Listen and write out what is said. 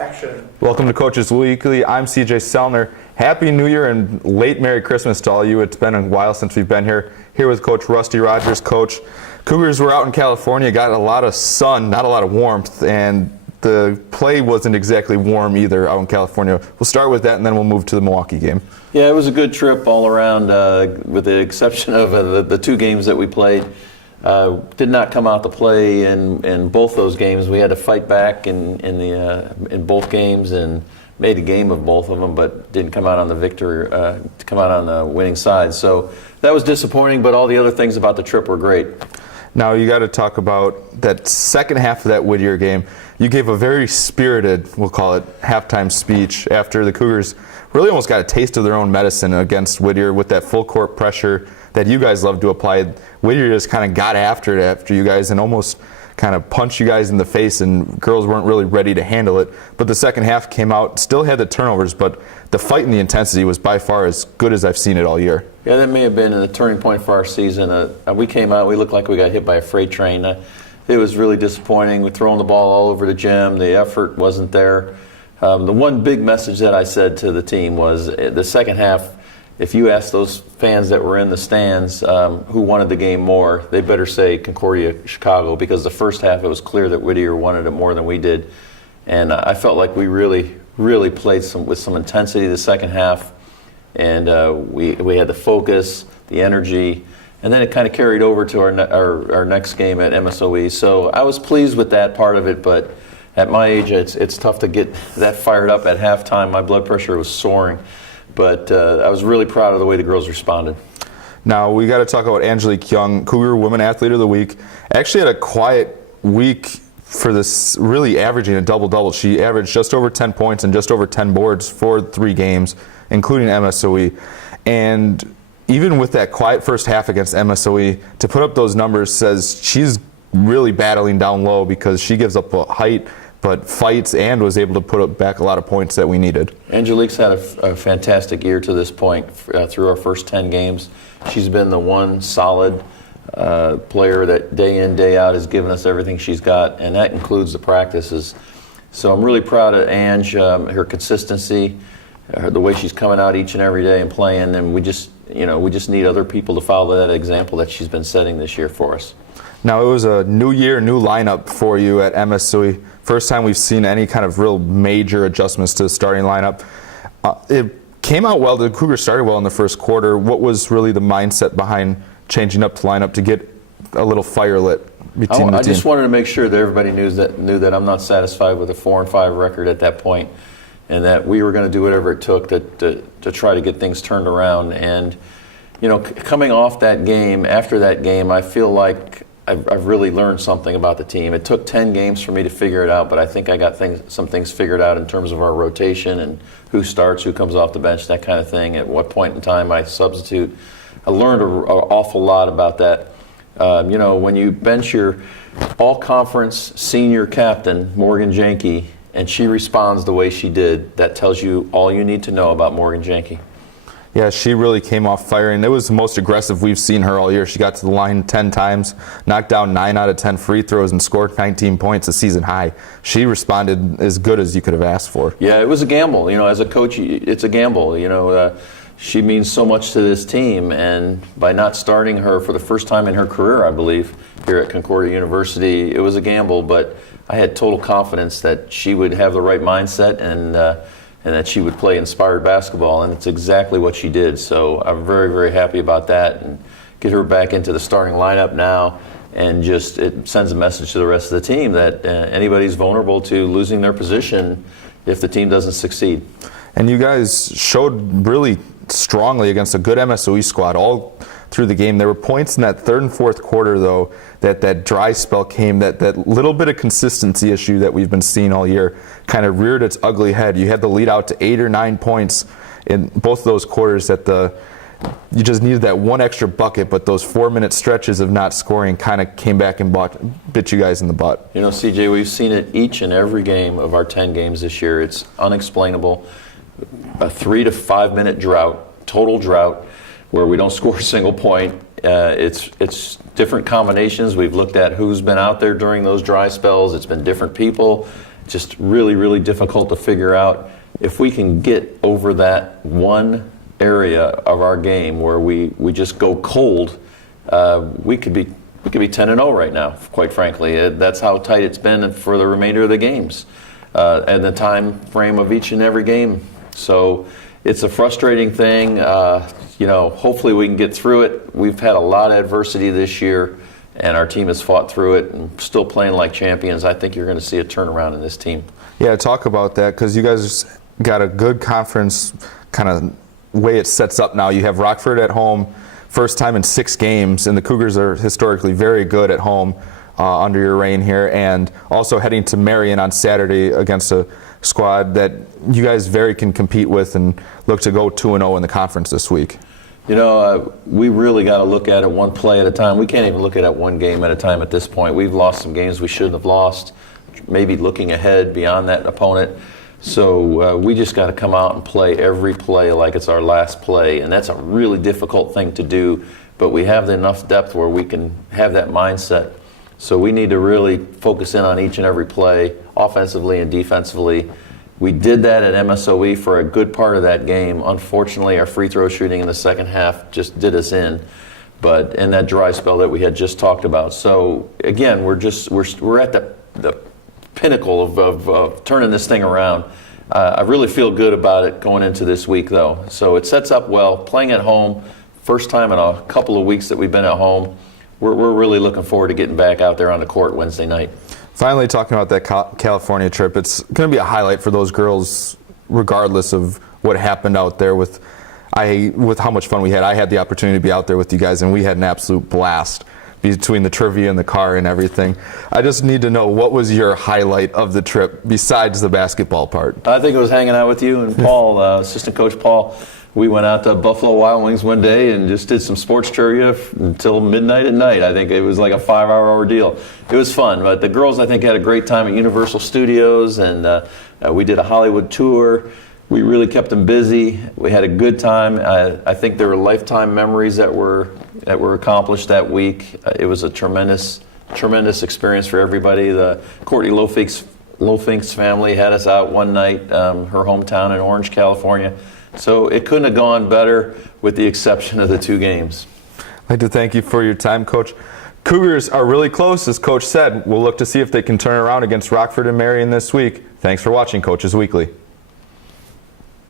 Action. Welcome to Coaches Weekly. I'm CJ Selner. Happy New Year and late Merry Christmas to all you. It's been a while since we've been here with Coach Rusty Rogers. Coach, Cougars were out in California, got a lot of sun, not a lot of warmth, and the play wasn't exactly warm either out in California. We'll start with that and then we'll move to the Milwaukee game. Yeah, it was a good trip all around, with the exception of the two games that we played. Did not come out to play in both those games. We had to fight back in both games and made a game of both of them, but didn't come out on the winning side. So that was disappointing, but all the other things about the trip were great. Now you got to talk about that second half of that Whittier game. You gave a very spirited, we'll call it, halftime speech after the Cougars really almost got a taste of their own medicine against Whittier with that full court pressure that you guys love to apply. Whittier just kind of got after it after you guys and almost kind of punched you guys in the face, and girls weren't really ready to handle it. But the second half came out, still had the turnovers, but the fight and the intensity was by far as good as I've seen it all year. Yeah, that may have been a turning point for our season. We came out, we looked like we got hit by a freight train. It was really disappointing. We're throwing the ball all over the gym. The effort wasn't there. The one big message that I said to the team was the second half, if you ask those fans that were in the stands who wanted the game more, they better say Concordia, Chicago, because the first half it was clear that Whittier wanted it more than we did. And I felt like we really played with some intensity the second half. And we had the focus, the energy, and then it kind of carried over to our next game at MSOE. So I was pleased with that part of it, but at my age, it's tough to get that fired up at halftime. My blood pressure was soaring. But I was really proud of the way the girls responded. Now, we got to talk about Angelique Young, Cougar Women Athlete of the Week. Actually had a quiet week for this, really averaging a double-double. She averaged just over 10 points and just over 10 boards for 3 games, including MSOE. And even with that quiet first half against MSOE, to put up those numbers says she's really battling down low because she gives up height, but fights and was able to put up back a lot of points that we needed. Angelique's had a fantastic year to this point through our first 10 games. She's been the one solid player that day in, day out has given us everything she's got, and that includes the practices. So I'm really proud of Ange, her consistency, the way she's coming out each and every day and playing, and we just need other people to follow that example that she's been setting this year for us. Now, it was a new year, new lineup for you at MSOE. First time we've seen any kind of real major adjustments to the starting lineup. It came out well. The Cougars started well in the first quarter. What was really the mindset behind changing up the lineup to get a little fire lit between the team? I just wanted to make sure that everybody knew that I'm not satisfied with a 4-5 record at that point, and that we were going to do whatever it took to try to get things turned around. And coming off that game, after that game, I feel like I've really learned something about the team. It took 10 games for me to figure it out, but I think I got some things figured out in terms of our rotation and who starts, who comes off the bench, that kind of thing, at what point in time I substitute. I learned an awful lot about that. When you bench your all-conference senior captain, Morgan Janke, and she responds the way she did, that tells you all you need to know about Morgan Janke. Yeah, she really came off firing. It was the most aggressive we've seen her all year. She got to the line 10 times, knocked down 9 out of 10 free throws, and scored 19 points, a season high. She responded as good as you could have asked for. Yeah, it was a gamble. As a coach, it's a gamble. She means so much to this team, and by not starting her for the first time in her career, I believe, here at Concordia University, it was a gamble, but I had total confidence that she would have the right mindset and that she would play inspired basketball, and it's exactly what she did. So I'm very, very happy about that, and get her back into the starting lineup now, and just it sends a message to the rest of the team that anybody's vulnerable to losing their position if the team doesn't succeed. And you guys showed really strongly against a good MSOE squad all through the game. There were points in that third and fourth quarter, though, that dry spell came, that little bit of consistency issue that we've been seeing all year kind of reared its ugly head. You had the lead out to 8 or 9 points in both of those quarters you just needed that one extra bucket, but those 4-minute stretches of not scoring kind of came back and bit you guys in the butt. CJ, we've seen it each and every game of our 10 games this year. It's unexplainable. A 3 to 5 minute drought, total drought, where we don't score a single point. It's different combinations. We've looked at who's been out there during those dry spells. It's been different people, just really, really difficult to figure out. If we can get over that one area of our game where we just go cold, we could be 10-0 right now, quite frankly. That's how tight it's been for the remainder of the games and the time frame of each and every game. So it's a frustrating thing. Hopefully we can get through it. We've had a lot of adversity this year, and our team has fought through it and still playing like champions. I think you're going to see a turnaround in this team. Yeah, talk about that, because you guys got a good conference kind of way it sets up now. You have Rockford at home, first time in 6 games, and the Cougars are historically very good at home under your reign here, and also heading to Marion on Saturday against a squad that you guys can compete with and look to go 2-0 in the conference this week. We really got to look at it one play at a time. We can't even look at it one game at a time at this point. We've lost some games we shouldn't have lost, maybe looking ahead beyond that opponent. So we just got to come out and play every play like it's our last play, and that's a really difficult thing to do, but we have enough depth where we can have that mindset. So we need to really focus in on each and every play, offensively and defensively. We did that at MSOE for a good part of that game. Unfortunately, our free throw shooting in the second half just did us in, but in that dry spell that we had just talked about. So again, we're at the pinnacle of turning this thing around. I really feel good about it going into this week, though. So it sets up well. Playing at home, first time in a couple of weeks that we've been at home. We're really looking forward to getting back out there on the court Wednesday night. Finally, talking about that California trip, it's going to be a highlight for those girls, regardless of what happened out there with how much fun we had. I had the opportunity to be out there with you guys, and we had an absolute blast between the trivia and the car and everything. I just need to know, what was your highlight of the trip besides the basketball part? I think it was hanging out with you and Paul, assistant coach Paul. We went out to Buffalo Wild Wings one day and just did some sports trivia until midnight at night. I think it was like a 5-hour ordeal. It was fun, but the girls, I think, had a great time at Universal Studios, and we did a Hollywood tour. We really kept them busy. We had a good time. I think there were lifetime memories that were accomplished that week. It was a tremendous experience for everybody. The Courtney Lofink's family had us out one night, her hometown in Orange, California. So it couldn't have gone better, with the exception of the 2 games. I'd like to thank you for your time, Coach. Cougars are really close, as Coach said. We'll look to see if they can turn around against Rockford and Marion this week. Thanks for watching Coaches Weekly.